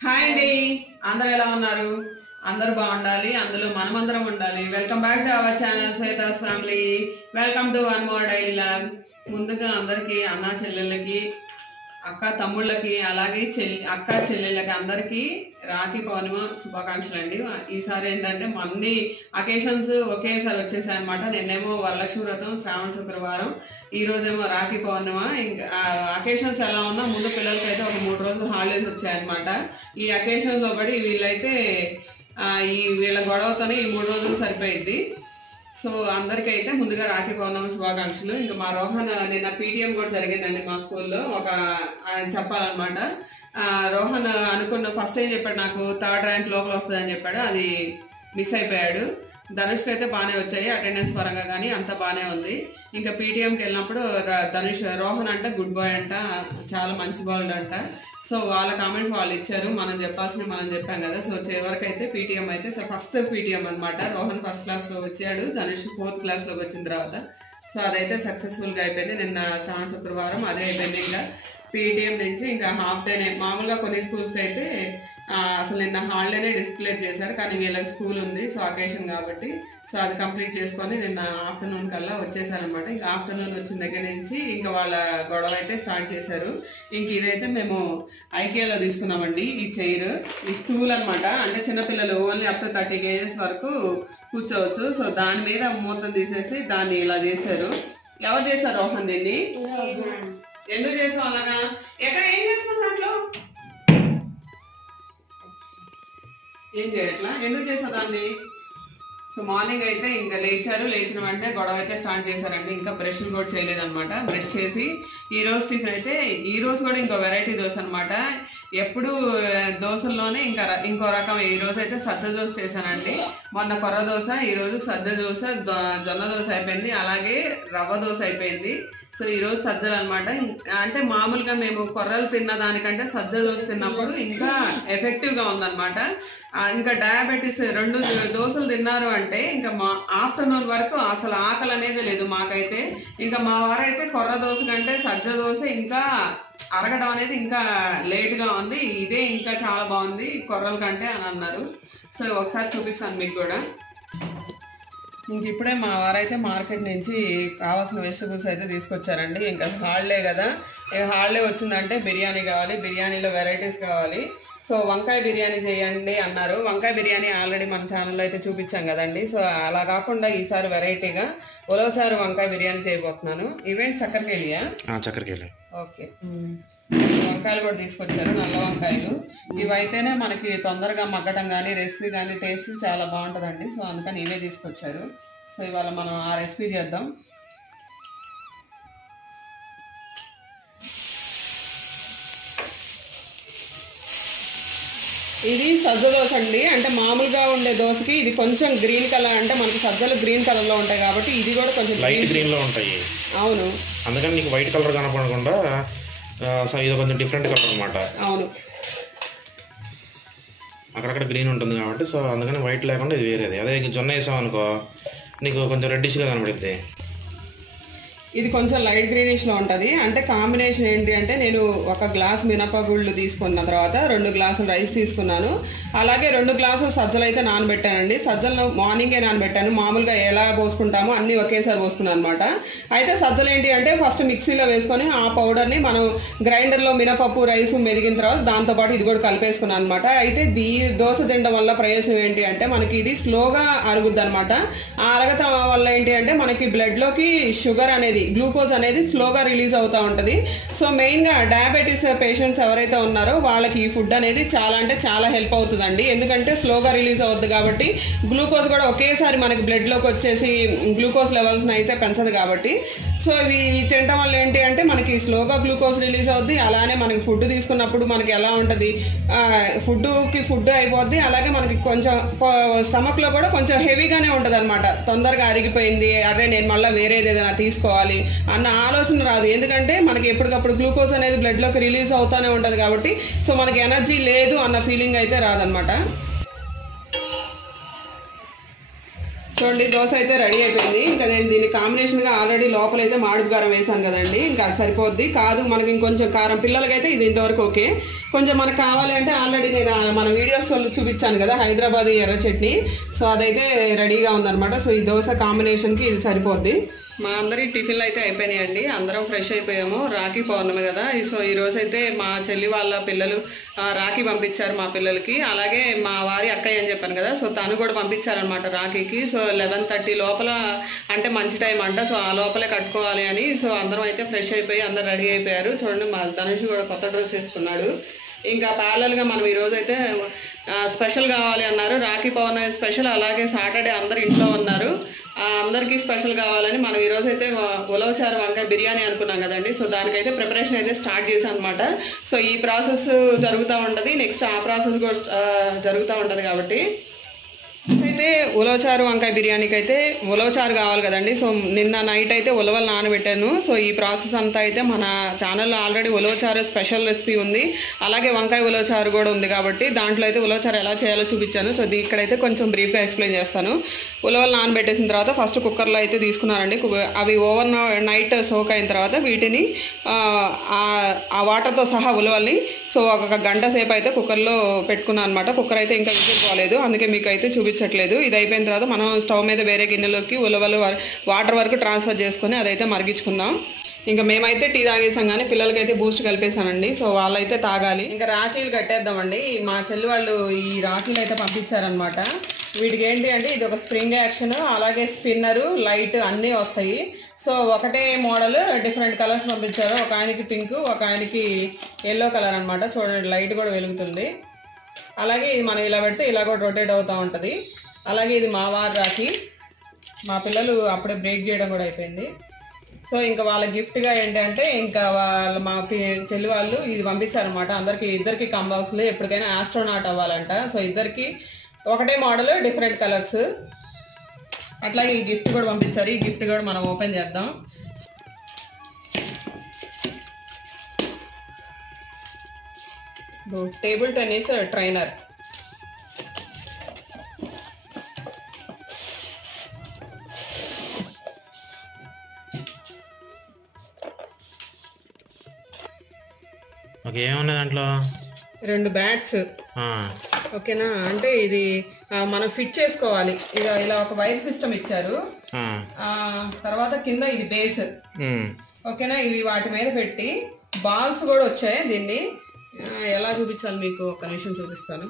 Hi అండి, అందరు ఎలా ఉన్నారు? అందరూ బాగుండాలి, అందులో మనమందరం ఉండాలి. Welcome back to our channel Shweta's family. Welcome to one more daily vlog. ముందుగా అందరికీ అన్నా చెల్లెళ్ళకి, అక్క తమ్ముళ్ళకి, అలాగే అక్క చెల్లెళ్ళకి అందరికీ రాఖీ పౌర్ణిమ శుభాకాంక్షలు అండి. ఈసారి ఏంటంటే అన్ని అకేషన్స్ ఒకేసారి వచ్చేసాయి అనమాట. నిన్నేమో వరలక్ష్మి వ్రతం, శ్రావణ శుక్రవారం, ఈ రోజేమో రాఖీ పౌర్ణిమ. ఇంకా అకేషన్స్ ఎలా ఉన్నా ముందు పిల్లలకి అయితే ఒక 3 రోజులు హాలిడేస్ వచ్చాయన్నమాట. ఈ అకేషన్స్ ఒకటి వీళ్ళైతే వీళ్ళ గొడవతోనే ఈ 3 రోజులు సరిపోయింది. సో అందరికైతే ముందుగా రాఖీ పౌర్ణమి శుభాకాంక్షలు. ఇంకా మా రోహన్ నిన్న పీటీఎం కూడా జరిగిందండి మా స్కూల్లో. చెప్పాలన్నమాట, రోహన్ అనుకున్న ఫస్ట్ ఏం చెప్పాడు, నాకు 3rd ర్యాంక్ లోపల వస్తుందని చెప్పాడు. అది మిస్ అయిపోయాడు. ధనుష్కి అయితే బాగానే వచ్చాయి అటెండెన్స్ పరంగా, కానీ అంత బాగానే ఉంది. ఇంకా పీటీఎంకి వెళ్ళినప్పుడు రోహన్ అంటే గుడ్ బాయ్ అంట, చాలా మంచి బాలుడు అంట. సో వాళ్ళ కామెంట్స్ వాళ్ళు ఇచ్చారు, మనం చెప్పాల్సిన మనం చెప్పాం కదా. సో చివరికి అయితే పీటీఎం అయితే ఫస్ట్ పీటీఎం అనమాట. రోహన్ ఫస్ట్ క్లాస్లో వచ్చాడు, ధనుష్ 4th క్లాస్లోకి వచ్చిన తర్వాత. సో అదైతే సక్సెస్ఫుల్గా అయిపోయింది. నిన్న శ్రావణ శుక్రవారం అదే అయిపోయింది. ఇంకా పీటీఎం నుంచి ఇంకా హాఫ్ డేనే. మామూలుగా కొన్ని స్కూల్స్కి అయితే అసలు నిన్న హాలిడేనే డిస్ప్లే చేశారు, కానీ వీళ్ళకి స్కూల్ ఉంది, సో అకేషన్ కాబట్టి. సో అది కంప్లీట్ చేసుకొని నిన్న ఆఫ్టర్నూన్ కల్లా వచ్చేసారనమాట. ఇంకా ఆఫ్టర్నూన్ వచ్చిన దగ్గర నుంచి ఇంకా వాళ్ళ గొడవ అయితే స్టార్ట్ చేశారు. ఇంక ఇదైతే మేము ఐకేలో తీసుకున్నామండి. ఈ చైర్, ఈ స్టూల్ అనమాట. అంటే చిన్నపిల్లలు ఓన్లీ అప్ టు 30 kgs వరకు కూర్చోవచ్చు. సో దాని మీద మూతం తీసేసి దాన్ని ఇలా చేశారు. ఎవరు చేశారు రోహన్ దీన్ని? ఎందుకు చేసావు అలాగా? ఎక్కడ ఏం చేస్తావు దాంట్లో? ఏం చేయట్లా? ఎందుకు చేసావు దాన్ని? సో మార్నింగ్ అయితే ఇంకా లేచిన వెంటనే గొడవ అయితే స్టార్ట్ చేశారండి. ఇంకా బ్రష్లు కూడా చేయలేదన్నమాట. బ్రష్ చేసి ఈ రోజు టిఫిన్ అయితే, ఈ రోజు కూడా ఇంకో వెరైటీ దోశ అనమాట. ఎప్పుడు దోశల్లోనే ఇంకో రకం. ఈ రోజు అయితే సజ్జ దోశ చేశానండి. మొన్న కొర్ర దోశ, ఈ రోజు సజ్జ దోశ, జొన్న దోశ అయిపోయింది, అలాగే రవ్వ దోశ అయిపోయింది. సో ఈ రోజు సజ్జలు అనమాట. అంటే మామూలుగా మేము కొర్రలు తిన్న దానికంటే సజ్జ దోశ తిన్నప్పుడు ఇంకా ఎఫెక్టివ్గా ఉందన్నమాట. ఇంకా డయాబెటీస్ 2 దోశలు తిన్నారు అంటే ఇంకా మా ఆఫ్టర్నూన్ వరకు అసలు ఆకలి అనేది లేదు మాకైతే. ఇంకా మా వారైతే కొర్ర దోశ కంటే సజ్జ దోశ ఇంకా అరగడం అనేది ఇంకా లేట్గా ఉంది, ఇదే ఇంకా చాలా బాగుంది కొర్రల కంటే అని అన్నారు. సో ఒకసారి చూపిస్తాను మీకు కూడా. ఇంక ఇప్పుడే మా వారైతే మార్కెట్ నుంచి కావాల్సిన వెజిటబుల్స్ అయితే తీసుకొచ్చారండి. ఇంకా హాలిడే కదా, హాలిడే వచ్చిందంటే బిర్యానీ కావాలి, బిర్యానీలో వెరైటీస్ కావాలి. సో వంకాయ బిర్యానీ చేయండి అన్నారు. వంకాయ బిర్యానీ ఆల్రెడీ మన ఛానల్లో అయితే చూపించాం కదండి. సో అలా కాకుండా ఈసారి వెరైటీగా ఉలవచారు వంకాయ బిర్యానీ చేయబోతున్నాను. ఇవేంటి చక్కెరకేళియా? చక్కెరకేళి. ఓకే, వంకాయలు కూడా తీసుకొచ్చారు, నల్ల వంకాయలు. ఇవైతేనే మనకి తొందరగా మగ్గటం కానీ రెసిపీ కానీ టేస్ట్ చాలా బాగుంటుందండి. సో అందుకని ఇవే తీసుకొచ్చారు. సో ఇవాళ మనం ఆ రెసిపీ చేద్దాం. ఇది సజ్జ దోశ అండి. అంటే మామూలుగా ఉండే దోశకి ఇది కొంచెం గ్రీన్ కలర్, అంటే మనకి సజ్జలు గ్రీన్ కలర్ లో ఉంటాయి కాబట్టి ఇది కూడా కొంచెం లైట్ గ్రీన్ లో ఉంటాయి. అవును, అందుకని నీకు వైట్ కలర్ కనపడకుండా ఇది కొంచెం డిఫరెంట్ కలర్ అనమాట. అవును, అక్కడక్కడ గ్రీన్ ఉంటుంది కాబట్టి. సో అందుకని వైట్ లేకుండా ఇది వేరేది. అదే జొన్న వేసాం అనుకో నీకు కొంచెం రెడ్డిష్గా కనబడుద్ది. ఇది కొంచెం లైట్ గ్రీనిష్లో ఉంటుంది. అంటే కాంబినేషన్ ఏంటి అంటే, నేను 1 గ్లాస్ మినపగుళ్ళు తీసుకున్న తర్వాత 2 గ్లాసులు రైస్ తీసుకున్నాను, అలాగే 2 గ్లాసులు సజ్జలు అయితే నానబెట్టానండి. సజ్జలను మార్నింగే నానబెట్టాను. మామూలుగా ఎలా పోసుకుంటామో అన్నీ ఒకేసారి పోసుకున్నాను అనమాట. అయితే సజ్జలు ఏంటి అంటే ఫస్ట్ మిక్సీలో వేసుకొని ఆ పౌడర్ని మనం గ్రైండర్లో మినపప్పు రైస్ మెదిగిన తర్వాత దాంతోపాటు ఇది కూడా కలిపేసుకున్నాను అనమాట. అయితే దోశ తినడం వల్ల ప్రయోజనం ఏంటి అంటే మనకి ఇది స్లోగా అరుగుద్ది అనమాట. ఆ అరగటం వల్ల ఏంటి అంటే మనకి బ్లడ్లోకి షుగర్ అనేది, గ్లూకోజ్ అనేది స్లోగా రిలీజ్ అవుతూ ఉంటుంది. సో మెయిన్గా డయాబెటీస్ పేషెంట్స్ ఎవరైతే ఉన్నారో వాళ్ళకి ఈ ఫుడ్ అనేది చాలా అంటే చాలా హెల్ప్ అవుతుందండి. ఎందుకంటే స్లోగా రిలీజ్ అవుతుంది కాబట్టి గ్లూకోజ్ కూడా ఒకేసారి మనకి బ్లడ్లోకి వచ్చేసి గ్లూకోజ్ లెవెల్స్ని అయితే పెంచదు కాబట్టి. సో ఇవి తినడం వల్ల ఏంటి అంటే మనకి స్లోగా గ్లూకోజ్ రిలీజ్ అవుద్ది, అలానే మనకి ఫుడ్ తీసుకున్నప్పుడు మనకి ఎలా ఉంటుంది, ఫుడ్ అయిపోద్ది, అలాగే మనకి కొంచెం స్టమక్లో కూడా కొంచెం హెవీగానే ఉంటుంది అనమాట. తొందరగా అరిగిపోయింది, అదే నేను మళ్ళీ వేరేది ఏదైనా తీసుకోవాలి అన్న ఆలోచన రాదు. ఎందుకంటే మనకి ఎప్పటికప్పుడు గ్లూకోజ్ అనేది బ్లడ్లోకి రిలీజ్ అవుతూనే ఉంటుంది కాబట్టి. సో మనకి ఎనర్జీ లేదు అన్న ఫీలింగ్ అయితే రాదనమాట. చూడండి దోశ అయితే రెడీ అయిపోయింది. ఇంకా నేను దీన్ని కాంబినేషన్గా ఆల్రెడీ లోపలైతే మామిడి కారం వేసాను కదండి, ఇంకా అది సరిపోద్ది. కాదు మనకి ఇంకొంచెం కారం పిల్లలకైతే ఇది ఇంతవరకు ఓకే. కొంచెం మనకు కావాలి అంటే ఆల్రెడీ నేను మన వీడియోస్ చూపించాను కదా హైదరాబాద్ ఎర్ర చట్నీ, సో అదైతే రెడీగా ఉందన్నమాట. సో ఈ దోశ కాంబినేషన్కి ఇది సరిపోద్ది. మా అందరి టిఫిన్లు అయితే అయిపోయినాయండి, అందరం ఫ్రెష్ అయిపోయాము. రాఖీ పౌర్ణమి కదా, సో ఈరోజు అయితే మా చెల్లి వాళ్ళ పిల్లలు రాఖీ పంపించారు మా పిల్లలకి. అలాగే మా వారి అక్కయ్య అని చెప్పాను కదా, సో తను కూడా పంపించారనమాట రాఖీకి. సో 11:30 లోపల అంటే మంచి టైం అంట, సో ఆ లోపలే కట్టుకోవాలి అని. సో అందరం అయితే ఫ్రెష్ అయిపోయి అందరు రెడీ అయిపోయారు. చూడండి మా ధనుష్ కూడా కొత్త డ్రెస్ వేసుకున్నాడు. ఇంకా ప్యారలల్గా మనం ఈరోజు అయితే స్పెషల్ కావాలి అన్నారు, రాఖీ పౌర్ణమి స్పెషల్. అలాగే సాటర్డే అందరు ఇంట్లో ఉన్నారు, అందరికీ స్పెషల్ కావాలని మనం ఈరోజు అయితే ఉలవచారు వంకాయ బిర్యానీ అనుకున్నాం కదండి. సో దానికైతే ప్రిపరేషన్ అయితే స్టార్ట్ చేశాను అనమాట. సో ఈ ప్రాసెస్ జరుగుతూ ఉంటుంది, నెక్స్ట్ ఆ ప్రాసెస్ కూడా జరుగుతూ ఉంటుంది. కాబట్టి అయితే ఉలవచారు వంకాయ బిర్యానీకి అయితే ఉలవచారు కావాలి కదండి. సో నిన్న నైట్ అయితే ఉలవలు నానబెట్టాను. సో ఈ ప్రాసెస్ అంతా అయితే మన ఛానల్లో ఆల్రెడీ ఉలవచారు స్పెషల్ రెసిపీ ఉంది, అలాగే వంకాయ ఉలవచారు కూడా ఉంది. కాబట్టి దాంట్లో అయితే ఉలవచారు ఎలా చేయాలో చూపించాను. సో ఇక్కడైతే కొంచెం బ్రీఫ్గా ఎక్స్ప్లెయిన్ చేస్తాను. ఉలవలు నానబెట్టేసిన తర్వాత ఫస్ట్ కుక్కర్లో అయితే తీసుకున్నారండి. అవి ఓవర్ నైట్ సోక్ అయిన తర్వాత వీటిని ఆ వాటర్తో సహా ఉలవల్ని సో ఒక గంట సేపు అయితే కుక్కర్లో పెట్టుకున్నాను అనమాట. కుక్కర్ అయితే ఇంకా విజిల్ పోలేదు, అందుకే మీకు అయితే చూపించట్లేదు. ఇది అయిపోయిన తర్వాత మనం స్టవ్ మీద వేరే గిన్నెలోకి ఉలవలు వాటర్ వరకు ట్రాన్స్ఫర్ చేసుకొని అదైతే మరిగించుకుందాం. ఇంకా మేమైతే టీ తాగేసాం, కానీ పిల్లలకైతే బూస్ట్ కలిపేసానండి. సో వాళ్ళైతే తాగాలి. ఇంకా రాఖీలు కట్టేద్దామండి. మా చెల్లి వాళ్ళు ఈ రాఖీలు అయితే పంపించారనమాట. వీటికి ఏంటి అంటే ఇది ఒక స్ప్రింగ్ యాక్షన్, అలాగే స్పిన్నరు, లైట్ అన్నీ వస్తాయి. సో ఒకటే మోడల్ డిఫరెంట్ కలర్స్ పంపించారు. ఒక ఆయనకి పింక్, ఒక ఆయనకి ఎల్లో కలర్ అనమాట. చూడండి లైట్ కూడా వెలుగుతుంది. అలాగే ఇది మనం ఇలా పెడితే ఇలా కూడా రొటేట్ అవుతూ ఉంటుంది. అలాగే ఇది మా వారి రాఖీ, మా పిల్లలు అప్పుడే బ్రేక్ చేయడం కూడా అయిపోయింది. సో ఇంకా వాళ్ళ గిఫ్ట్గా ఏంటంటే ఇంకా మా చెల్లి వాళ్ళు ఇది పంపించారనమాట. ఇద్దరికి కాంబాక్స్లో ఎప్పటికైనా ఆస్ట్రోనాట్ అవ్వాలంట. సో ఇద్దరికి ఒకటే మోడల్ డిఫరెంట్ కలర్స్. అట్లాగే ఈ గిఫ్ట్ కూడా పంపించారు. ఈ గిఫ్ట్ కూడా మనం ఓపెన్ చేద్దాం. Table tennis trainer. ఓకే, ఏమున్నాయి దాంట్లో? 2 బ్యాట్స్. ఓకేనా, అంటే ఇది మనం ఫిట్ చేసుకోవాలి. ఇలా ఒక వైర్ సిస్టమ్ ఇచ్చారు. తర్వాత కింద ఇది బేస్. ఓకేనా, ఇవి వాటి మీద పెట్టి బాల్స్ కూడా వచ్చాయి. దీన్ని ఎలా చూపించాలి మీకు, ఒక నిమిషం చూపిస్తాను.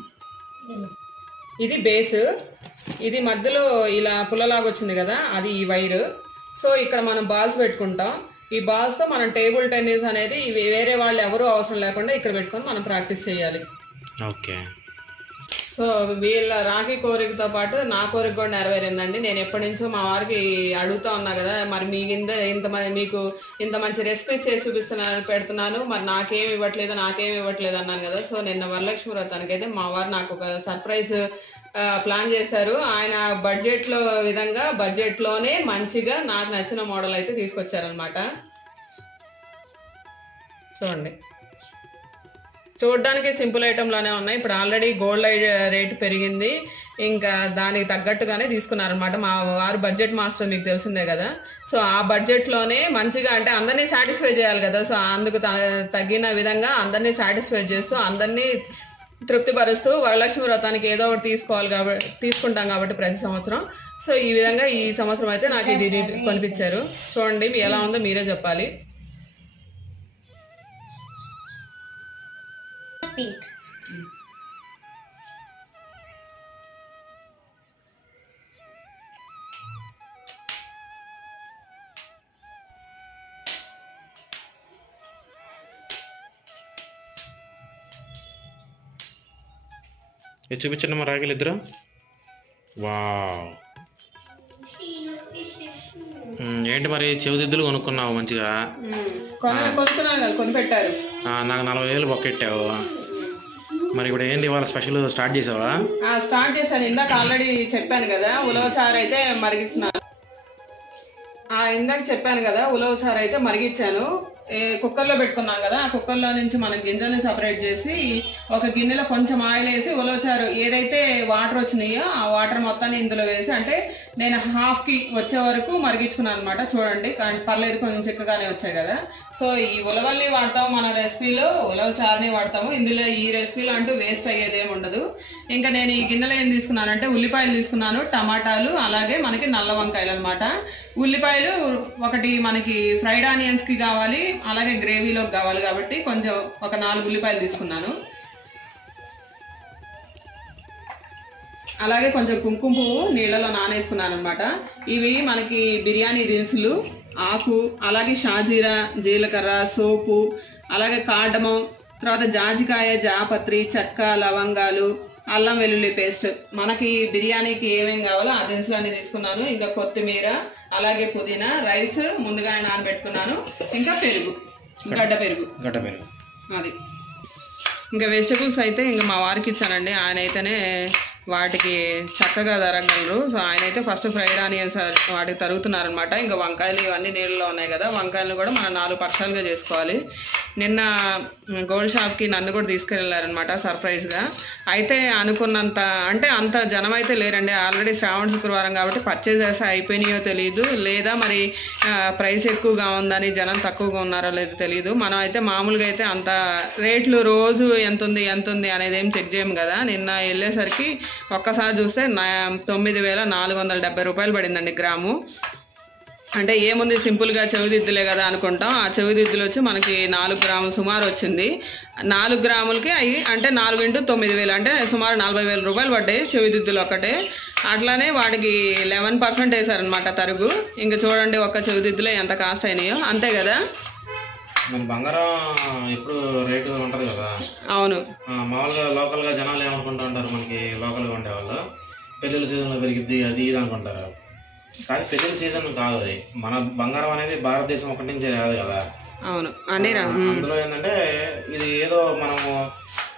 ఇది బేస్, ఇది మధ్యలో ఇలా పుల్లలాగా వచ్చింది కదా, అది ఈ వైర్. సో ఇక్కడ మనం బాల్స్ పెట్టుకుంటాం. ఈ బాల్స్తో మనం టేబుల్ టెన్నిస్ అనేది వేరే వాళ్ళు ఎవరు అవసరం లేకుండా ఇక్కడ పెట్టుకొని మనం ప్రాక్టీస్ చేయాలి. ఓకే. సో వీళ్ళ రాఖీ కోరికతో పాటు నా కోరిక కూడా నెరవేరిందండి. నేను ఎప్పటి నుంచో మా వారికి అడుగుతా ఉన్నా కదా, మరి మీ కింద మీకు ఇంత మంచి రెసిపీస్ చేసి పెడుతున్నాను, మరి నాకేం ఇవ్వట్లేదు అన్నాను కదా. సో నిన్న వరలక్ష్మి వ్రతానికైతే మా వారు నాకు ఒక సర్ప్రైజ్ ప్లాన్ చేశారు. ఆయన బడ్జెట్లోనే మంచిగా నాకు నచ్చిన మోడల్ అయితే తీసుకొచ్చారనమాట. చూడడానికి సింపుల్ ఐటెంలోనే ఉన్నాయి. ఇప్పుడు ఆల్రెడీ గోల్డ్ రేట్ పెరిగింది, ఇంకా దానికి తగ్గట్టుగానే తీసుకున్నారనమాట. మా వారు బడ్జెట్ మాస్టర్, మీకు తెలిసిందే కదా. సో ఆ బడ్జెట్లోనే మంచిగా, అంటే అందరినీ సాటిస్ఫై చేయాలి కదా. సో అందుకు తగ్గిన విధంగా అందరినీ సాటిస్ఫై చేస్తూ అందరినీ తృప్తిపరుస్తూ వరలక్ష్మి వ్రతానికి ఏదో ఒకటి తీసుకుంటాం కాబట్టి ప్రతి సంవత్సరం. సో ఈ విధంగా ఈ సంవత్సరం అయితే నాకు ఇది కొనిపించారు. చూడండి ఎలా ఉందో మీరే చెప్పాలి. చూపించండి మా రాఖీలు ఇద్దరు. వావ్, ఏంటి మరి చెవిదిద్దులు కొనుక్కున్నావు మంచిగా? నాకు 40,000 బొక్కెట్టావు. మరి ఇప్పుడు ఏంటి వాళ్ళ స్పెషల్ స్టార్ట్ చేసావా? స్టార్ట్ చేశాను. ఇందాక ఆల్రెడీ చెప్పాను కదా ఉలవచారు అయితే మరిగిస్తున్నాను. ఇందాక చెప్పాను కదా ఉలవచారు అయితే మరిగించాను. కుక్కర్లో పెట్టుకున్నాం కదా, ఆ కుక్కర్లో నుంచి మనం గింజల్ని సపరేట్ చేసి ఒక గిన్నెలో కొంచెం ఆయిల్ వేసి ఉలవచారు ఏదైతే వాటర్ వచ్చినాయో ఆ వాటర్ మొత్తాన్ని ఇందులో వేసి, అంటే నేను హాఫ్కి వచ్చే వరకు మరిగించుకున్నాను అనమాట. చూడండి పర్లేదు, కొంచెం చిక్కగానే వచ్చాయి కదా. సో ఈ ఉలవల్ని వాడతాము మన రెసిపీలో, ఉలవ చారుని వాడతాము ఇందులో. ఈ రెసిపీలో అంటూ వేస్ట్ అయ్యేది ఏమి ఉండదు. ఇంకా నేను ఈ గిన్నెలో ఏం తీసుకున్నానంటే ఉల్లిపాయలు తీసుకున్నాను, టమాటాలు, అలాగే మనకి నల్ల వంకాయలు అనమాట. ఉల్లిపాయలు ఒకటి మనకి ఫ్రైడ్ ఆనియన్స్కి కావాలి, అలాగే గ్రేవీలోకి కావాలి కాబట్టి కొంచెం ఒక 4 ఉల్లిపాయలు తీసుకున్నాను. అలాగే కొంచెం కుంకుమ పువ్వు నీళ్ళలో నానేసుకున్నాను అనమాట. ఇవి మనకి బిర్యానీ దినుసులు, ఆకు, అలాగే షాజీరా, జీలకర్ర, సోపు, అలాగే కాడమం, తర్వాత జాజికాయ, జాపత్రి, చెక్క, లవంగాలు, అల్లం వెల్లుల్లి పేస్ట్, మనకి బిర్యానీకి ఏమేం కావాలో ఆ దినుసులు అన్ని తీసుకున్నాను. ఇంకా కొత్తిమీర, అలాగే పుదీనా, రైస్ ముందుగానే నానబెట్టుకున్నాను, ఇంకా పెరుగు, గడ్డ పెరుగు అది. ఇంకా వెజిటబుల్స్ అయితే ఇంకా మా వారికి ఇచ్చానండి, ఆయన అయితేనే వాటికి చక్కగా తరగలరు. సో ఆయన అయితే ఫస్ట్ ఫ్రైడ్ ఆనియన్స్ వాటికి తరుగుతున్నారనమాట. ఇంకా వంకాయలు ఇవన్నీ నీళ్ళలో ఉన్నాయి కదా, వంకాయలను కూడా మనం 4 పక్షాలుగా చేసుకోవాలి. నిన్న గోల్డ్ షాప్కి నన్ను కూడా తీసుకెళ్ళారనమాట సర్ప్రైజ్గా. అయితే అనుకున్నంత అంటే అంత జనం అయితే లేరండి. ఆల్రెడీ శ్రావణ శుక్రవారం కాబట్టి పర్చేజ్ చేస్తే అయిపోయినాయో తెలియదు, లేదా మరి ప్రైస్ ఎక్కువగా ఉందని జనం తక్కువగా ఉన్నారో లేదో తెలియదు. మనం అయితే మామూలుగా అయితే అంత రేట్లు రోజు ఎంత ఉంది అనేది ఏం చెక్ చేయము కదా. నిన్న వెళ్ళేసరికి ఒక్కసారి చూస్తే 9,470 రూపాయలు పడిందండి గ్రాము. అంటే ఏముంది సింపుల్గా చెవిదిద్దులే కదా అనుకుంటాం. ఆ చెవిదిద్దులు వచ్చి మనకి 4 గ్రాములు సుమారు వచ్చింది. 4 గ్రాములకి అవి అంటే 4 × 9,000 అంటే సుమారు 40,000 రూపాయలు పడ్డాయి చెవిదిద్దులు ఒకటే. అట్లానే వాటికి 11% వేసారనమాట తరుగు. ఇంకా చూడండి ఒక్క చెవిదిద్దులే ఎంత కాస్ట్ అయినాయో, అంతే కదా. మన బంగారం ఎప్పుడు రేటు ఉంటది కదా. అవును, మామూలుగా లోకల్ గా జనాలు ఏమనుకుంటా ఉంటారు, మనకి లోకల్ గా ఉండేవాళ్ళు పెళ్లిళ్ళ సీజన్ లో పెరిగిద్ది అది ఇది అనుకుంటారు. కానీ పెళ్లిళ్ళ సీజన్ కాదు అది. మన బంగారం అనేది భారతదేశం ఒకటి నుంచే రాదు కదా. అవును, అందులో ఏంటంటే ఇది ఏదో మనము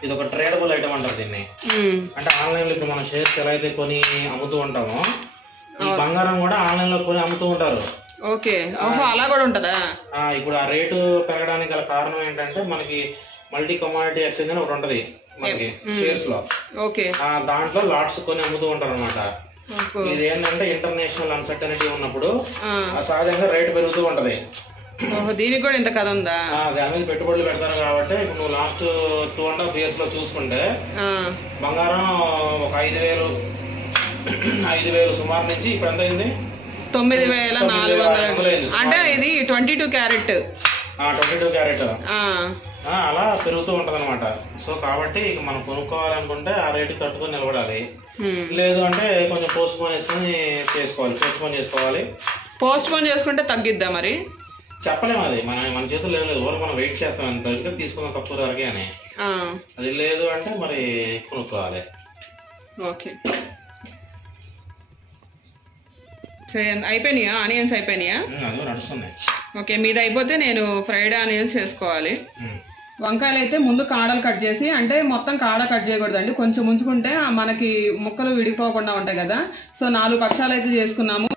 ఇది ఒక ట్రేడబుల్ ఐటమ్ అంటారు దీన్ని. అంటే ఆన్లైన్ లో ఇప్పుడు మనం షేర్స్ ఎలా అయితే కొని అమ్ముతూ ఉంటామో, ఈ బంగారం కూడా ఆన్లైన్ లో కొని అమ్ముతూ ఉంటారు. ఓకే, అలా కూడా ఉంటదా? ఇప్పుడు ఆ రేటు పెరగడానికి గల కారణం ఏంటంటే మనకి మల్టీ కమోడిటీ ఎక్స్చేంజ్ అని ఒకటి ఉంటది మనకి షేర్స్ లో. దాంట్లో లాట్స్ కొని అమ్ముతూ ఉంటారు అనమాట. ఇది ఏంటంటే ఇంటర్నేషనల్ అన్సర్టనిటీ ఉన్నప్పుడు సహజంగా రేటు పెరుగుతూ ఉంటది. దీనికి కూడా ఇంత కథ ఉందా? దాని మీద పెట్టుబడులు పెడతారు కాబట్టి ఇప్పుడు నువ్వు లాస్ట్ 2.5 years లో చూసుకుంటే బంగారం ఒక 5,000 సుమారు నుంచి ఇప్పుడు ఎంత అయింది? 9,400. అంటే ఇది 22 క్యారెట్. 22 క్యారెట్ అలా పెరుగుతూ ఉంటది అనమాట. సో కాబట్టి మనం కొనుక్కోవాలనుకుంటే ఆ రేటు తట్టుకొని నిలబడాలి. లేదు అంటే కొంచెం పోస్ట్ పోన్ చేసుకోవాలి. పోస్ట్ పోన్ చేసుకుంటే తగ్గిద్దా మరి? చెప్పలేము, అది మన చేతుల్లో ఏం లేదు. ఓన్లీ మనం వెయిట్ చేస్తాం, ఎంత తగ్గితే తీసుకున్న తక్కువ ధరకే అని. అది లేదు అంటే మరి కొనుక్కోవాలి. ఓకే, అయిపోయినాయా ఆనియన్స్? అయిపోయినాయా? ఓకే, మీది అయిపోతే నేను ఫ్రైడ్ ఆనియన్స్ చేసుకోవాలి. వంకాయలు అయితే ముందు కాడలు కట్ చేసి, అంటే మొత్తం కాడ కట్ చేయకూడదండి, కొంచెం ఉంచుకుంటే మనకి ముక్కలు విడిపోకుండా ఉంటాయి కదా. సో 4 పక్షాలు అయితే చేసుకున్నాము.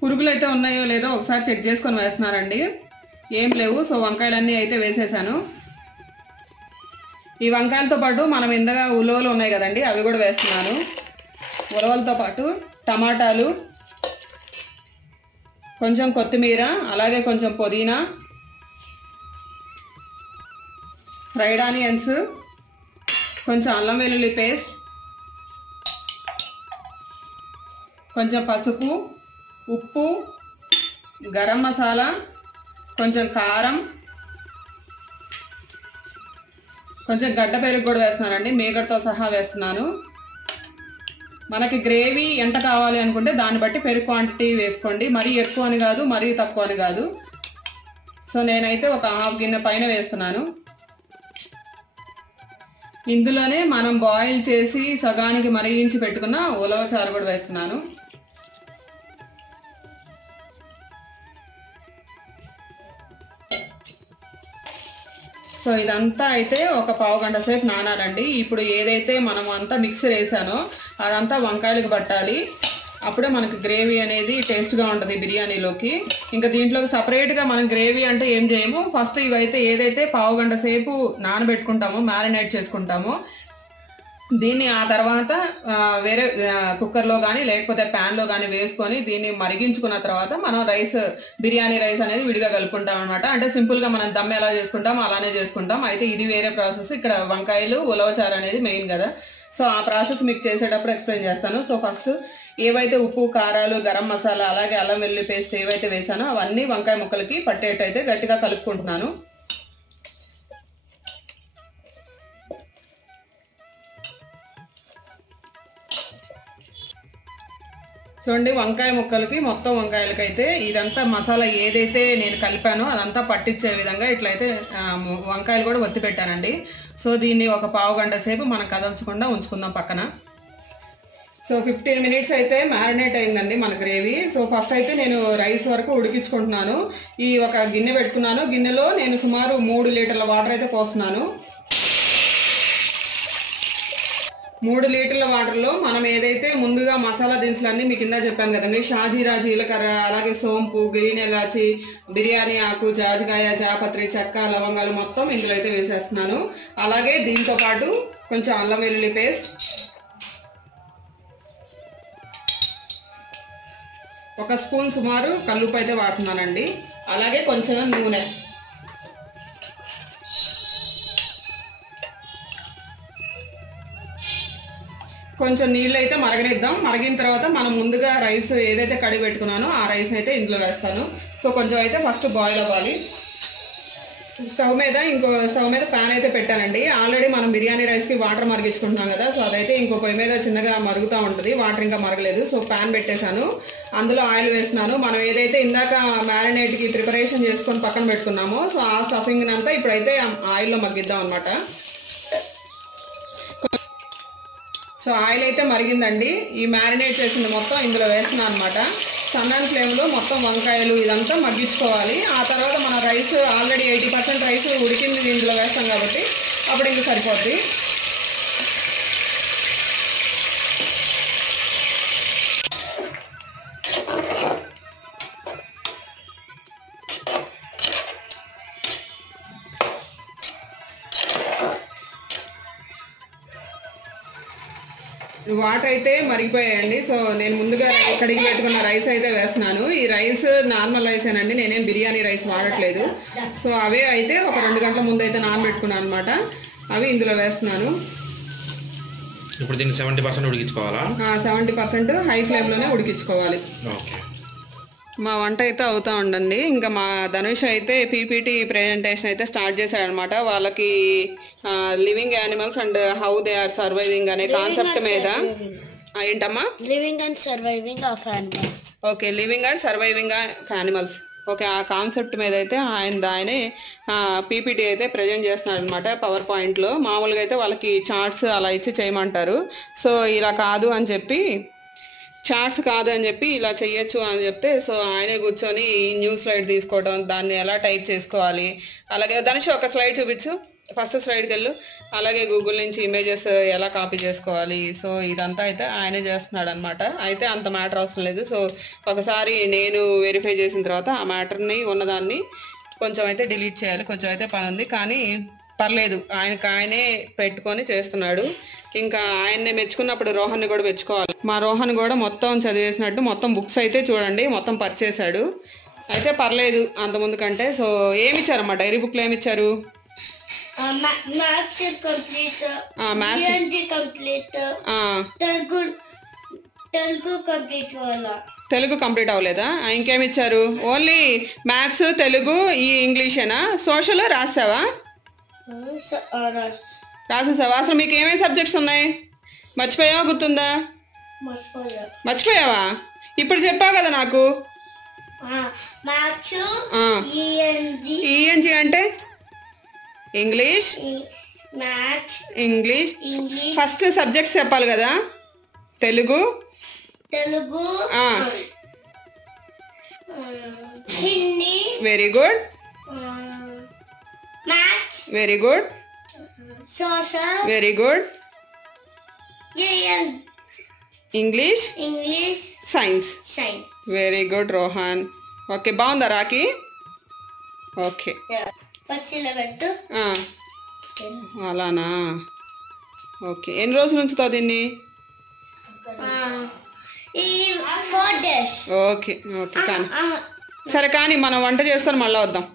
పురుగులు అయితే ఉన్నాయో లేదో ఒకసారి చెక్ చేసుకొని వేస్తున్నారండి. ఏం లేవు. సో వంకాయలన్నీ అయితే వేసేసాను. ఈ వంకాయలతో పాటు మనం ఇంతగా ఉలవలు ఉన్నాయి కదండి, అవి కూడా వేస్తున్నాను. ఉలవలతో పాటు టమాటాలు, కొంచెం కొత్తిమీర, అలాగే కొంచెం పుదీనా, ఫ్రైడ్ ఆనియన్స్, కొంచెం అల్లం వెల్లుల్లి పేస్ట్, కొంచెం పసుపు, ఉప్పు, గరం మసాలా, కొంచెం కారం, కొంచెం గడ్డ పెరుగు కూడా వేస్తున్నానండి, మేగడతో సహా వేస్తున్నాను. మనకి గ్రేవీ ఎంత కావాలి అనుకుంటే దాన్ని బట్టి పెరుగు క్వాంటిటీ వేసుకోండి. మరీ ఎక్కువ అని కాదు, మరీ తక్కువ అని కాదు. సో నేనైతే ఒక 1/2 గిన్నె పైన వేస్తున్నాను. ఇందులోనే మనం బాయిల్ చేసి సగానికి మరిగించి పెట్టుకున్న ఉలవ చారు కూడా వేస్తున్నాను. సో ఇదంతా అయితే ఒక 1/2 గంట సేపు నానాలండి. ఇప్పుడు ఏదైతే మనం అంతా మిక్సర్ వేసానో అదంతా వంకాయలకు పట్టాలి. అప్పుడే మనకి గ్రేవీ అనేది టేస్ట్గా ఉంటుంది బిర్యానీలోకి. ఇంకా దీంట్లోకి సపరేట్గా మనం గ్రేవీ అంటే ఏం చేయము. ఫస్ట్ ఇవైతే ఏదైతే పావు గంట సేపు నానబెట్టుకుంటామో, మ్యారినేట్ చేసుకుంటామో, దీన్ని ఆ తర్వాత వేరే కుక్కర్లో కానీ లేకపోతే ప్యాన్లో కానీ వేసుకొని దీన్ని మరిగించుకున్న తర్వాత మనం బిర్యానీ రైస్ అనేది విడిగా కలుపుకుంటాం అనమాట. అంటే సింపుల్గా మనం దమ్ ఎలా చేసుకుంటాం అలానే చేసుకుంటాం. అయితే ఇది వేరే ప్రాసెస్. ఇక్కడ వంకాయలు ఉలవచారు అనేది మెయిన్ కదా. సో ఆ ప్రాసెస్ మీకు చేసేటప్పుడు ఎక్స్ప్లెయిన్ చేస్తాను. సో ఫస్ట్ ఏవైతే ఉప్పు, కారాలు, గరం మసాలా, అలాగే అల్లం వెల్లుల్లి పేస్ట్ ఏవైతే వేసానో అవన్నీ వంకాయ ముక్కలకి పట్టేటైతే గట్టిగా కలుపుకుంటున్నాను. చూడండి, వంకాయ ముక్కలకి మొత్తం వంకాయలకైతే ఇదంతా మసాలా ఏదైతే నేను కలిపానో అదంతా పట్టించే విధంగా ఇట్లయితే వంకాయలు కూడా ఒత్తి పెట్టానండి. సో దీన్ని ఒక పావు గంట సేపు మనం కదల్చకుండా ఉంచుకుందాం పక్కన. సో 15 మినిట్స్ అయితే మ్యారినేట్ అయిందండి మన గ్రేవీ. సో ఫస్ట్ అయితే నేను రైస్ వరకు ఉడికించుకుంటున్నాను. ఈ ఒక గిన్నె పెట్టుకున్నాను. గిన్నెలో నేను సుమారు 3 లీటర్ల వాటర్ అయితే పోస్తున్నాను. 3 లీటర్ల వాటర్లో మనం ఏదైతే ముందుగా మసాలా దినుసులన్నీ మీకు కింద చెప్పాను కదండి, షాజీరా, జీలకర్ర, అలాగే సోంపు, గ్రీన్ ఎలాచి, బిర్యానీ ఆకు, జాజికాయ, జాపత్రి, చెక్క, లవంగాలు మొత్తం ఇందులో అయితే వేసేస్తున్నాను. అలాగే దీంతో పాటు కొంచెం అల్లం వెల్లుల్లి పేస్ట్, ఒక స్పూన్ సుమారు కల్లుప్పు అయితే వాడుతున్నానండి. అలాగే కొంచెం నూనె, కొంచెం నీళ్ళు అయితే మరగనిద్దాం. మరిగిన తర్వాత మనం ముందుగా రైస్ ఏదైతే కడిగి పెట్టుకున్నానో ఆ రైస్ అయితే ఇందులో వేస్తాను. సో కొంచెం అయితే ఫస్ట్ బాయిల్ అవ్వాలి. స్టవ్ మీద ప్యాన్ అయితే పెట్టానండి. ఆల్రెడీ మనం బిర్యానీ రైస్కి వాటర్ మరిగించుకుంటున్నాం కదా. సో అదైతే ఇంకో పొయ్యి మీద చిన్నగా మరుగుతూ ఉంటుంది. వాటర్ ఇంకా మరగలేదు. సో ప్యాన్ పెట్టేశాను. అందులో ఆయిల్ వేస్తున్నాను. మనం ఏదైతే ఇందాక మ్యారినేట్కి ప్రిపరేషన్ చేసుకొని పక్కన పెట్టుకున్నామో సో ఆ స్టఫింగ్ అంతా ఇప్పుడైతే ఆయిల్లో మగ్గిద్దాం అనమాట. సో ఆయిల్ అయితే మరిగిందండి. ఈ మ్యారినేట్ చేసింది మొత్తం ఇందులో వేస్తున్నాను అనమాట. సన్నని ఫ్లేమ్లో మొత్తం వంకాయలు ఇదంతా మగ్గించుకోవాలి. ఆ తర్వాత మన రైస్ ఆల్రెడీ 80% రైస్ ఉడికింది ఇందులో వేస్తాం కాబట్టి అప్పుడు ఇంక సరిపోద్ది. వాటర్ అయితే మరిగిపోయాయండి. సో నేను ముందుగా కడిగి పెట్టుకున్న రైస్ అయితే వేస్తున్నాను. ఈ రైస్ నార్మల్ రైసేనండి, నేనేం బిర్యానీ రైస్ వాడట్లేదు. సో అవే అయితే ఒక 2 గంటల ముందు అయితే నానబెట్టుకున్నాను అనమాట. అవి ఇందులో వేస్తున్నాను. ఇప్పుడు దీన్ని 70% ఉడికించుకోవాలా? 70% హై ఫ్లేమ్లోనే ఉడికించుకోవాలి. మా వంట అయితే అవుతా ఉండండి. ఇంకా మా ధనుష్ అయితే పీపీటీ ప్రెజెంటేషన్ అయితే స్టార్ట్ చేశాడనమాట. వాళ్ళకి living animals and how they are surviving అనే కాన్సెప్ట్ మీద. ఏంటమ్మా? Living and surviving of animals. Okay, living and surviving of animals. Okay, ఆ కాన్సెప్ట్ మీద అయితే ఆయనే పీపీటీ అయితే ప్రజెంట్ చేస్తున్నాడు అనమాట పవర్ పాయింట్లో. మామూలుగా అయితే వాళ్ళకి చార్ట్స్ అలా ఇచ్చి చేయమంటారు. సో ఇలా కాదు అని చెప్పి, చార్ట్స్ కాదు అని చెప్పి ఇలా చెయ్యొచ్చు అని చెప్తే సో ఆయనే కూర్చొని న్యూ స్లైడ్ తీసుకోవడం, దాన్ని ఎలా టైప్ చేసుకోవాలి. అలాగే ధనుష్ ఒక స్లైడ్ చూపించు, ఫస్ట్ స్లైడ్కి వెళ్ళు. అలాగే గూగుల్ నుంచి ఇమేజెస్ ఎలా కాపీ చేసుకోవాలి. సో ఇదంతా అయితే ఆయనే చేస్తున్నాడు అనమాట. అయితే అంత మ్యాటర్ అవసరం లేదు. సో ఒకసారి నేను వెరిఫై చేసిన తర్వాత ఆ మ్యాటర్ని ఉన్నదాన్ని కొంచెం అయితే డిలీట్ చేయాలి. కొంచెం అయితే పని ఉంది, కానీ పర్లేదు, ఆయనే పెట్టుకొని చేస్తున్నాడు. ఇంకా ఆయన్నే మెచ్చుకున్నప్పుడు రోహన్ని కూడా మెచ్చుకోవాలి. మా రోహన్ కూడా మొత్తం చదివేసినట్టు మొత్తం బుక్స్ అయితే చూడండి మొత్తం పరిచేశాడు. అయితే పర్లేదు అంతముందు కంటే. సో ఏమి ఇచ్చారమ్మా డైరీ బుక్లో? ఏమి ఇచ్చారు? తెలుగు కంప్లీట్ అవ్వలేదా? ఇంకేమి ఇచ్చారు? ఓన్లీ మ్యాథ్స్, తెలుగు, ఈ ఇంగ్లీషేనా? సోషల్ రాసావా? రాసేసావా? అసలు మీకు ఏమేమి సబ్జెక్ట్స్ ఉన్నాయి? మర్చిపోయావా? గుర్తుందా? మర్చిపోయావా? ఇప్పుడు చెప్పావు కదా నాకు. ఈఎన్జి అంటే ఇంగ్లీష్. ఇంగ్లీష్ ఫస్ట్ సబ్జెక్ట్స్ చెప్పాలి కదా. Telugu, Hindi. Very good, very good, social. Very good. English English, science. science. Very good Rohan. Okay, బాగుందా రాఖీ? Okay, Yeah. First పెట్టు. అలానా? ఓకే, ఎన్ని రోజులు ఉంచుతావు దీన్ని? ఈ 4 days. ఓకే ఓకే కానీ సరే, కానీ మనం వంట చేసుకొని మళ్ళీ వద్దాం.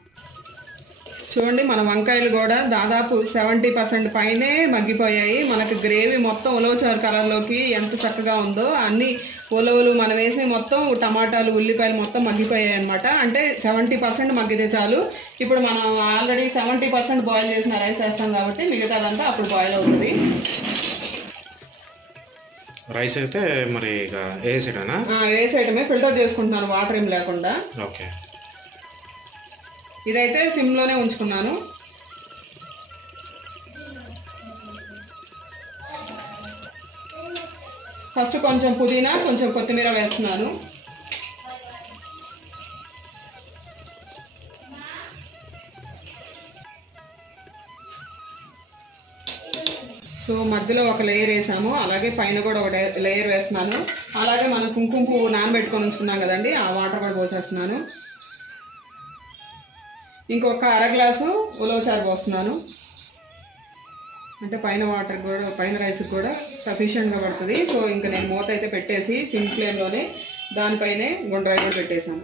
చూడండి, మన వంకాయలు కూడా దాదాపు 70% పైనే మగ్గిపోయాయి. మనకు గ్రేవీ మొత్తం ఉలవచారు కలర్లోకి ఎంత చక్కగా ఉందో. అన్ని ఉలవలు మనం వేసి మొత్తం టమాటాలు ఉల్లిపాయలు మొత్తం మగ్గిపోయాయి అనమాట. అంటే 70% మగ్గితే చాలు. ఇప్పుడు మనం ఆల్రెడీ 70% బాయిల్ చేసిన రైస్ వేస్తాం కాబట్టి మిగతాదంతా అప్పుడు బాయిల్ అవుతుంది. రైస్ అయితే మరి ఇక వేసేటనా? వేసేయటమే, ఫిల్టర్ చేసుకుంటున్నాను వాటర్ ఏం లేకుండా. ఓకే, ఇదైతే సిమ్లోనే ఉంచుకున్నాను. ఫస్ట్ కొంచెం పుదీనా కొంచెం కొత్తిమీర వేస్తున్నాను. సో మధ్యలో ఒక లేయర్ వేసాము, అలాగే పైన కూడా ఒక లేయర్ వేస్తున్నాను. అలాగే మనం కుంకుమ పువ్వు నానబెట్టుకొని ఉంచుకున్నాం కదండి, ఆ వాటర్ కూడా పోసేస్తున్నాను. ఇంకొక అర గ్లాసు ఉలవచారు పోస్తున్నాను. అంటే పైన వాటర్ కూడా పైన రైస్కి కూడా సఫిషియెంట్గా పడుతుంది. సో ఇంకా నేను మూత అయితే పెట్టేసి సిమ్ ఫ్లేమ్లోనే దానిపైనే గుండ్రాయి కూడా పెట్టేశాను.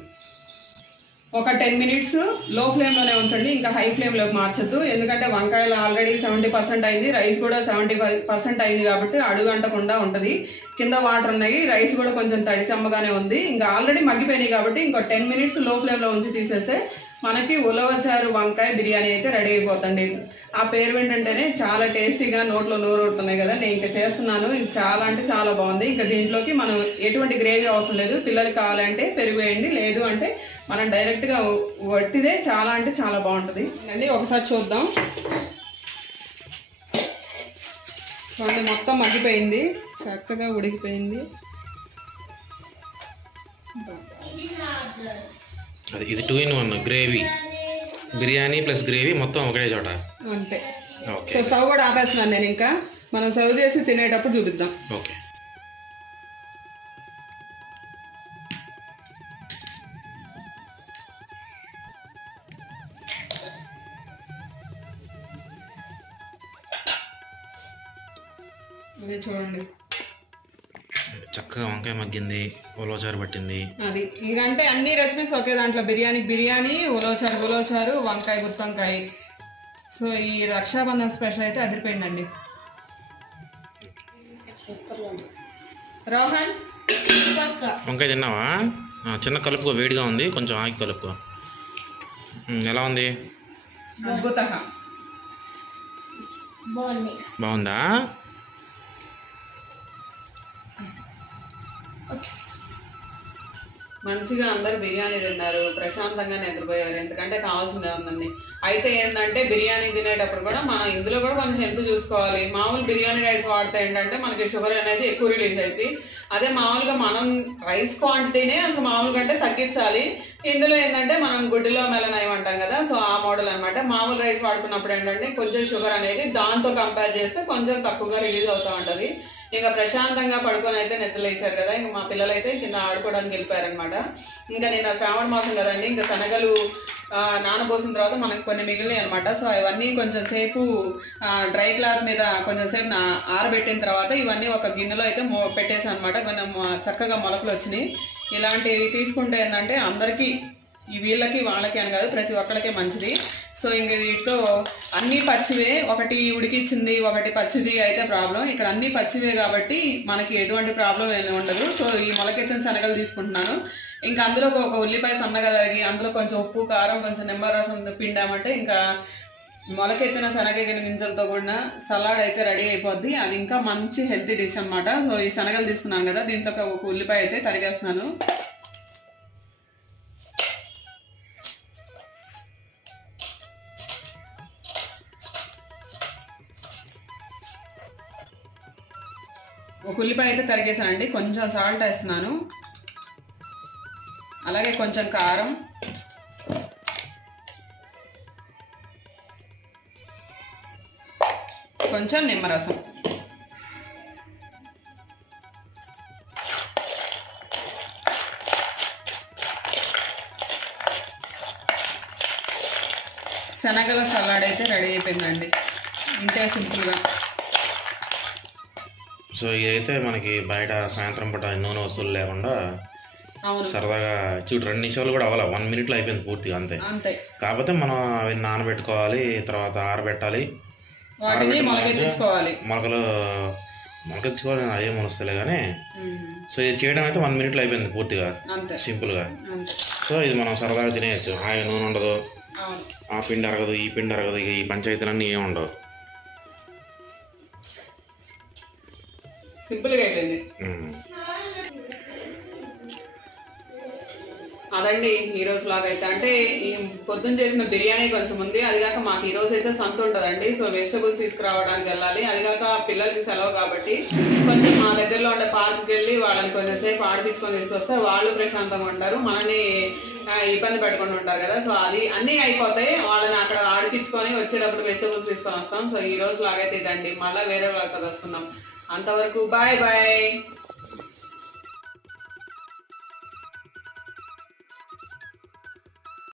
ఒక 10 minutes లో ఫ్లేమ్లోనే ఉంచండి, ఇంకా హై ఫ్లేమ్లోకి మార్చద్దు. ఎందుకంటే వంకాయలు ఆల్రెడీ 70% అయింది, రైస్ కూడా 75% అయింది కాబట్టి అడుగంటకుండా ఉంటుంది. కింద వాటర్ ఉన్నాయి, రైస్ కూడా కొంచెం తడి చెమ్మగానే ఉంది. ఇంకా ఆల్రెడీ మగ్గిపోయినాయి కాబట్టి ఇంకో 10 minutes లో ఫ్లేమ్లో ఉంచి తీసేస్తే మనకి ఉలవచారు వంకాయ బిర్యానీ అయితే రెడీ అయిపోతుంది. ఆ పేరు ఏంటంటేనే చాలా టేస్టీగా నోట్లో నూరుతున్నాయి కదా. నేను ఇంకా చేస్తున్నాను, ఇది చాలా అంటే చాలా బాగుంది. ఇంకా దీంట్లోకి మనం ఎటువంటి గ్రేవీ అవసరం లేదు. పిల్లలకి కావాలంటే పెరుగు వేయండి, లేదు అంటే మనం డైరెక్ట్గా వట్టిదే చాలా అంటే చాలా బాగుంటుంది అండి. ఒకసారి చూద్దాం. చూడండి, మొత్తం మగ్గిపోయింది, చక్కగా ఉడికిపోయింది. అది ఇది 2 in 1 gravy, biryani plus gravy మొత్తం ఒకటే చోట అంతే. సో స్టవ్ కూడా ఆపేస్తున్నాను నేను. ఇంకా మనం సర్వ్ చేసి తినేటప్పుడు చూపిద్దాం. ఓకే, ఇది చూడండి, చక్కగా వంకాయ మగ్గింది, ఉలవచారు పట్టింది. అది ఇంకంటే అన్ని రెసిపీస్ ఒకే దాంట్లో. బిర్యానీ, ఉలవచారు, వంకాయ గుత్తి వంకాయ. సో ఈ రక్షాబంధన్ స్పెషల్ అయితే అదిరిపోయిందండి. రోహన్, వంకాయ తిన్నావా? చిన్న కలుపుకో, వేడిగా ఉంది, కొంచెం ఆగి కలుపుకో. ఎలా ఉంది? అద్భుతంగా బాగుందా? మంచిగా అందరు బిర్యానీ తిన్నారు, ప్రశాంతంగా నిద్రపోయారు. ఎందుకంటే కావాల్సిందే ఉందండి. అయితే ఏంటంటే బిర్యానీ తినేటప్పుడు కూడా మనం ఇందులో కూడా కొంచెం హెల్త్ చూసుకోవాలి. మామూలు బిర్యానీ రైస్ వాడితే ఏంటంటే మనకి షుగర్ అనేది ఎక్కువ రిలీజ్ అవుతుంది. అదే మామూలుగా మనం రైస్ క్వాంటిటీనే అసలు మామూలు కంటే తగ్గించాలి. ఇందులో ఏంటంటే మనం గుడ్డిలో మెలనయం అంటాం కదా, సో ఆ మోడల్ అనమాట. మామూలు రైస్ వాడుకున్నప్పుడు ఏంటంటే కొంచెం షుగర్ అనేది దాంతో కంపేర్ చేస్తే కొంచెం తక్కువగా రిలీజ్ అవుతూ ఉంటుంది. ఇంకా ప్రశాంతంగా పడుకొని అయితే నిద్రలేచారు కదా. ఇంకా మా పిల్లలు అయితే కింద ఆడుకోవడానికి వెళ్ళిపోయారనమాట. ఇంకా నేను శ్రావణ మాసం కదండి, ఇంకా శనగలు నానబోసిన తర్వాత మనకు కొన్ని మిగిలినాయి అనమాట. సో అవన్నీ కొంచెం సేపు డ్రై క్లాత్ మీద కొంచెం సేపు ఆరబెట్టిన తర్వాత ఇవన్నీ ఒక గిన్నెలో అయితే పెట్టేసాను అనమాట. కొంచెం చక్కగా మొలకలు వచ్చినాయి. ఇలాంటివి తీసుకుంటే ఏంటంటే అందరికీ, ఈ వీళ్ళకి వాళ్ళకి అని కాదు, ప్రతి ఒక్కరికి మంచిది. సో ఇంక వీటితో అన్నీ పచ్చివే, ఒకటి ఉడికిచ్చింది ఒకటి పచ్చిది అయితే ప్రాబ్లం. ఇక్కడ అన్నీ పచ్చివే కాబట్టి మనకి ఎటువంటి ప్రాబ్లం ఏమీ ఉండదు. సో ఈ మొలకెత్తిన శనగలు తీసుకుంటున్నాను. ఇంకా అందులో ఒక ఉల్లిపాయ సన్నగా తరిగి అందులో కొంచెం ఉప్పు, కారం, కొంచెం నిమ్మరసం పిండామంటే ఇంకా మొలకెత్తిన శనగ గింజలతో కూడిన సలాడ్ అయితే రెడీ అయిపోద్ది. అది ఇంకా మంచి హెల్తీ డిష్ అనమాట. సో ఈ శనగలు తీసుకున్నాను కదా, దీంట్లో ఒక ఉల్లిపాయ అయితే తరిగేస్తున్నాను. ఒక ఉల్లిపాయ అయితే తరిగేసానండి. కొంచెం సాల్ట్ వేస్తున్నాను, అలాగే కొంచెం కారం, కొంచెం నిమ్మరసం. శనగల సలాడ్ అయితే రెడీ అయిపోయిందండి, ఇంతే సింపుల్గా. సో ఇదైతే మనకి బయట సాయంత్రం పూట నూనె వస్తువులు లేకుండా సరదాగా చూడు 2 నిమిషాలు కూడా అవ్వాలి, 1 minute అయిపోయింది పూర్తిగా అంతే. కాకపోతే మనం అవి నానబెట్టుకోవాలి, తర్వాత ఆరబెట్టాలి, మొలకెత్తుకోవాలి అదే మొలుస్తలే కానీ. సో ఇది చేయడం అయితే 1 minute అయిపోయింది పూర్తిగా సింపుల్గా. సో ఇది మనం సరదాగా తినేయచ్చు, హాయిగా నూనె ఉండదు, ఆ పిండి అరగదు ఈ పిండి అరగదు, ఇక ఈ పంచాయతీలన్నీ ఏమి ఉండవు, సింపుల్గా అయిపోయింది. అదండి ఈ రోజు లాగా అయితే. అంటే ఈ పొద్దున్న చేసిన బిర్యానీ కొంచెం ఉంది, అది కాక మాకు ఈ రోజు అయితే సంత ఉంటుందండి. సో వెజిటబుల్స్ తీసుకురావడానికి వెళ్ళాలి, అది కాక పిల్లలకి సెలవు కాబట్టి కొంచెం మా దగ్గరలో ఉండే పార్క్కి వెళ్ళి వాళ్ళని కొంచెం సేపు ఆడిపించుకొని తీసుకొస్తే వాళ్ళు ప్రశాంతంగా ఉంటారు, మనని ఇబ్బంది పెట్టకుండా ఉంటారు కదా. సో అది అన్నీ అయిపోతాయి, వాళ్ళని అక్కడ ఆడిపించుకొని వచ్చేటప్పుడు వెజిటబుల్స్ తీసుకొని వస్తాం. సో ఈ రోజు లాగైతే ఇదండి, మళ్ళీ వేరే వాళ్ళతో వస్తున్నాం. అంతవరకు బాయ్ బాయ్.